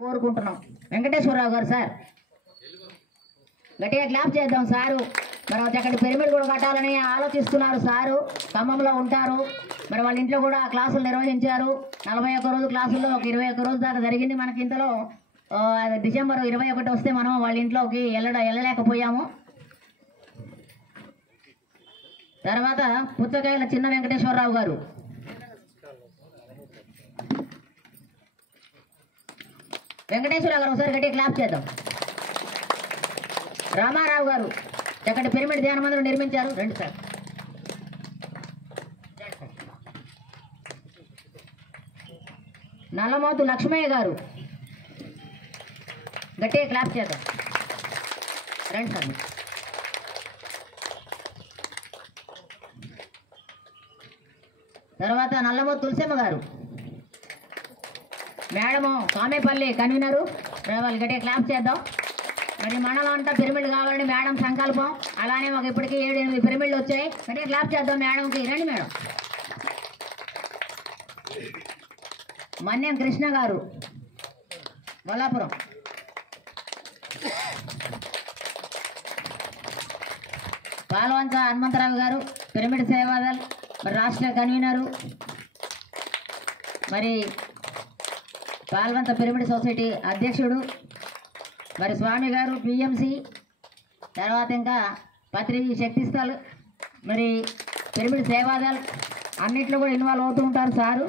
కోరుకుంటున్నాం. వెంకటేశ్వరరావు గారు సార్ గట్టిగా క్లాప్ చేద్దాం సారు. మరి అక్కడ పిరమిడ్ కూడా కట్టాలని ఆలోచిస్తున్నారు సారు. ఖమ్మంలో ఉంటారు. మరి వాళ్ళ ఇంట్లో కూడా క్లాసులు నిర్వహించారు. 41 రోజు క్లాసుల్లో ఒక 21 రోజు దాకా జరిగింది. మనకి ఇంతలో డిసెంబర్ 21 వస్తే మనం వాళ్ళ ఇంట్లోకి వెళ్ళలేకపోయాము. తర్వాత పుచ్చకాయల చిన్న వెంకటేశ్వరరావు గారు, వెంకటేశ్వరరావు గారు ఒకసారి గట్టిగా క్లాప్ చేద్దాం. రామారావు గారు చక్కటి పిరమిడ్ ధ్యాన మందిరం నిర్మించారు. రెండు సార్. నల్లమోతు లక్ష్మయ్య గారు గట్టిగా క్లాప్ చేద్దాం. రండి సార్. తర్వాత నల్లమోతు తులసమ్మ గారు, మేడము కామేపల్లి కన్వీనరు, వాళ్ళు గట్టిగా క్లాప్ చేద్దాం. మరి మనలో అంతా పిరమిడ్ కావాలని మేడం సంకల్పం. అలానే మాకు ఇప్పటికీ 7-8 పిరమిడ్లు వచ్చాయి. గట్టిగా క్లాప్ చేద్దాం మేడంకి. రండి మేడం. మన్యం కృష్ణ గారు గొల్లాపురం, పాల్వంచ హనుమంతరావు గారు పిరమిడ్ సేవాదల్ మరి రాష్ట్ర కన్వీనరు, మరి పాల్వంత పిరమిడ్ సొసైటీ అధ్యక్షుడు, మరి స్వామి గారు పిఎంసి, తర్వాత ఇంకా పత్రి శక్తిస్థల్, మరి పిరమిడ్ సేవాదల్ అన్నిట్లో కూడా ఇన్వాల్వ్ అవుతూ ఉంటారు సారు.